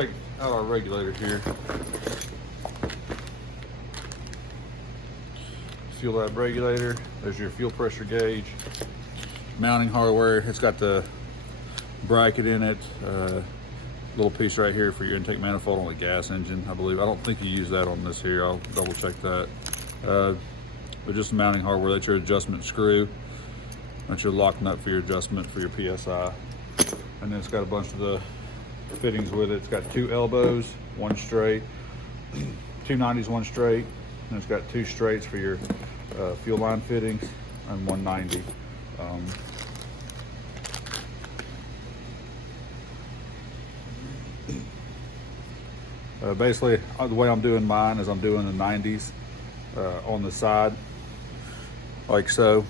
check out our regulator here. Fuel lab regulator. There's your fuel pressure gauge. Mounting hardware. It's got the bracket in it. Little piece right here for your intake manifold on the gas engine, I believe. I don't think you use that on this here. I'll double check that. But just mounting hardware. That's your adjustment screw. That's your lock nut for your adjustment for your PSI. And then it's got a bunch of the fittings with it. It's got 2 elbows, 1 straight, 2 90s, 1 straight, and it's got 2 straights for your fuel line fittings and 1 90. Basically, the way I'm doing mine is I'm doing the 90s on the side, like so,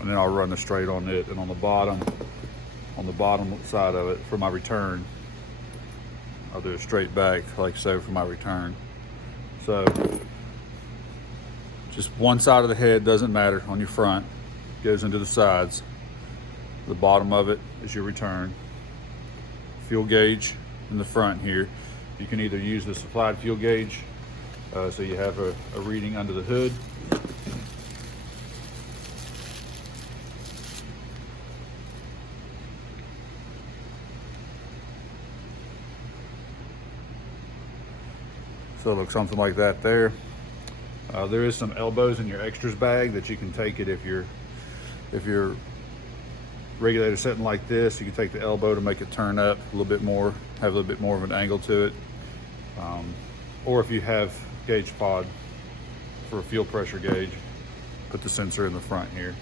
and then I'll run the straight on it, and on the bottom side of it for my return, I'll do a straight back like so for my return. So just one side of the head, doesn't matter, on your front, goes into the sides. The bottom of it is your return. Fuel gauge in the front here. You can either use the supplied fuel gauge, so you have a reading under the hood. So it looks something like that there. There is some elbows in your extras bag that you can take it if your regulator setting like this. You can take the elbow to make it turn up a little bit more, have a little bit more of an angle to it. Or if you have gauge pod for a fuel pressure gauge, put the sensor in the front here.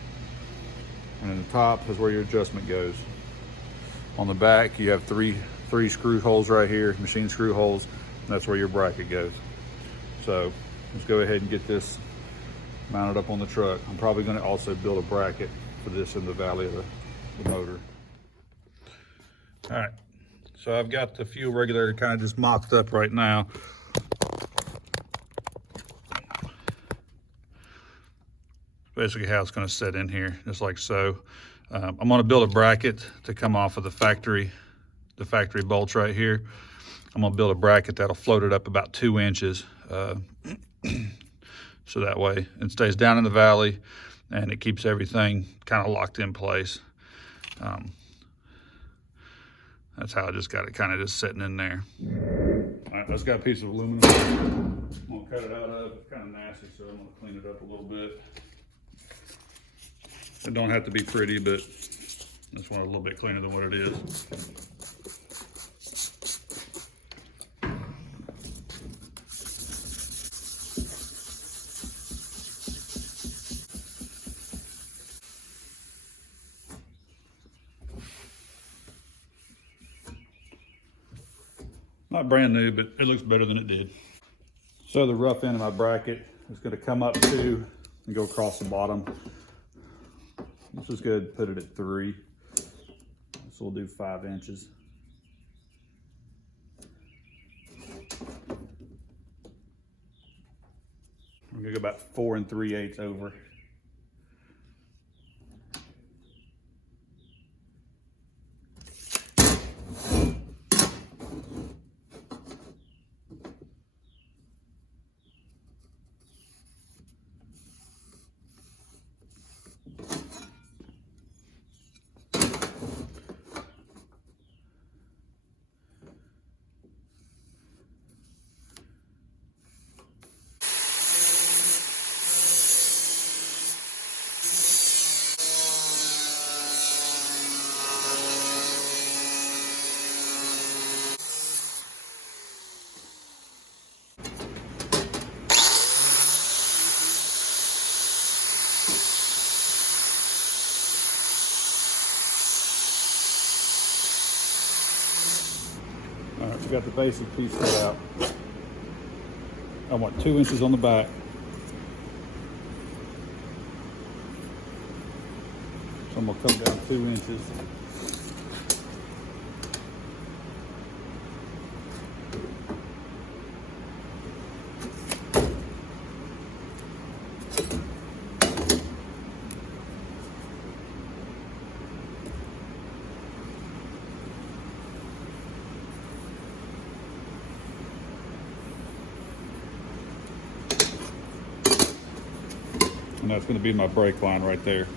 And then the top is where your adjustment goes. On the back, you have three screw holes right here, machine screw holes. That's where your bracket goes. So let's go ahead and get this mounted up on the truck. I'm probably going to also build a bracket for this in the valley of the motor. All right, so I've got the fuel regulator kind of just mocked up right now. Basically how it's going to sit in here, just like so. I'm going to build a bracket to come off of the factory bolts right here. I'm gonna build a bracket that'll float it up about 2 inches, so that way it stays down in the valley and it keeps everything kind of locked in place. That's how I just got it kind of just sitting in there. All right, that's got a piece of aluminum. I'm gonna cut it out of. It's kind of nasty, so I'm gonna clean it up a little bit. It don't have to be pretty, but I just want it a little bit cleaner than what it is. Not brand new, but it looks better than it did. So the rough end of my bracket is going to come up 2 and go across the bottom. Let's just go ahead and put it at 3. So we'll do 5 inches. I'm going to go about 4 3/8 over. All right, we got the basic piece cut out. I want 2 inches on the back. So I'm gonna come down 2 inches. and that's going to be my brake line right there.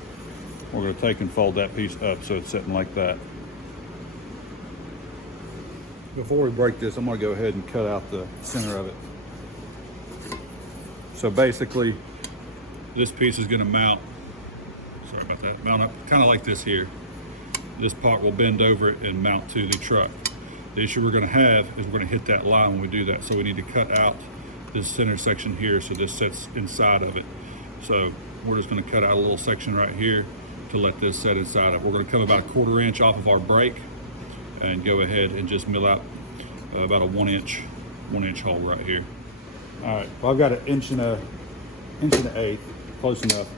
We're going to take and fold that piece up so it's sitting like that. Before we break this, I'm going to go ahead and cut out the center of it. So basically, this piece is going to mount, sorry about that, mount up kind of like this here. This part will bend over it and mount to the truck. The issue we're going to have is we're going to hit that line when we do that. So we need to cut out this center section here so this sits inside of it. So we're just going to cut out a little section right here to let this set inside of it. We're going to come about 1/4 inch off of our brake and go ahead and just mill out about a 1 inch hole right here. All right, well, I've got 1 inch and an 1/8, close enough.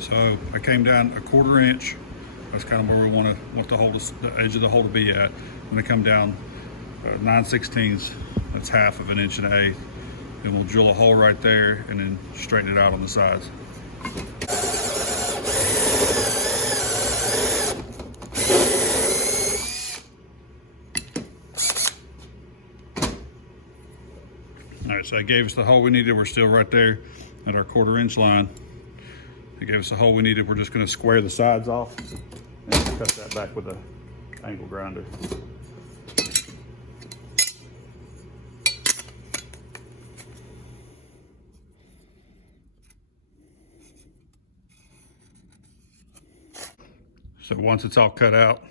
So I came down a 1/4 inch. That's kind of where we want the edge of the hole to be at. I'm gonna come down 9/16. That's half of 1 1/8 inches. And we'll drill a hole right there and then straighten it out on the sides. All right, so that gave us the hole we needed. We're still right there at our 1/4 inch line. It gave us the hole we needed. We're just gonna square the sides off and cut that back with a angle grinder. So once it's all cut out,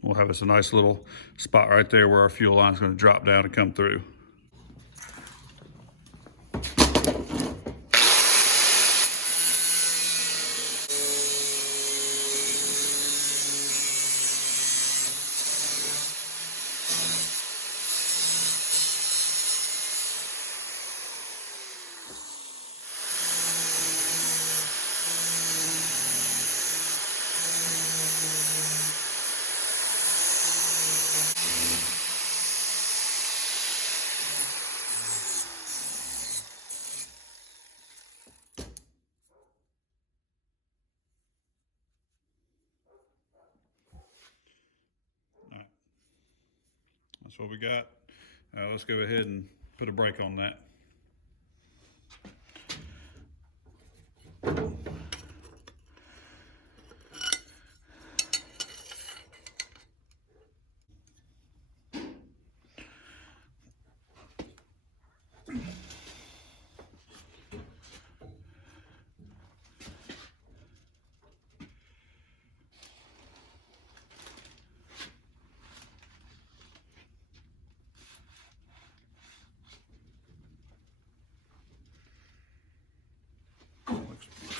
we'll have us a nice little spot right there where our fuel line is going to drop down and come through. That's what we got. Let's go ahead and put a brake on that.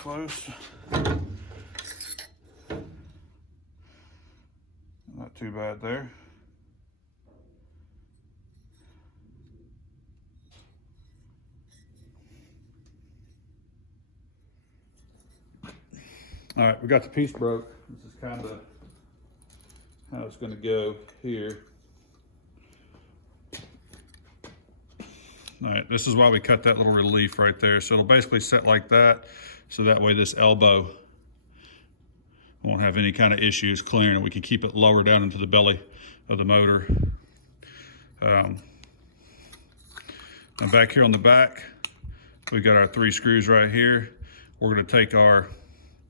Close. Not too bad there. All right, we got the piece broke. This is kind of how it's going to go here. All right, this is why we cut that little relief right there. So it'll basically set like that. So that way this elbow won't have any kind of issues clearing, and we can keep it lower down into the belly of the motor. And back here on the back, we got our 3 screws right here. We're gonna take our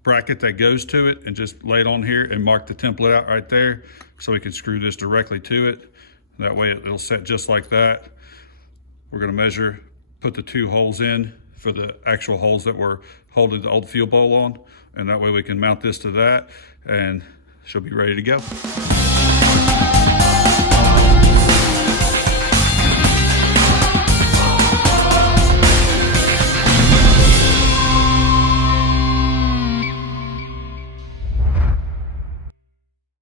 bracket that goes to it and just lay it on here and mark the template out right there so we can screw this directly to it. That way it'll set just like that. We're gonna measure, put the 2 holes in for the actual holes that we're holding the old fuel bowl on, and that way we can mount this to that and she'll be ready to go.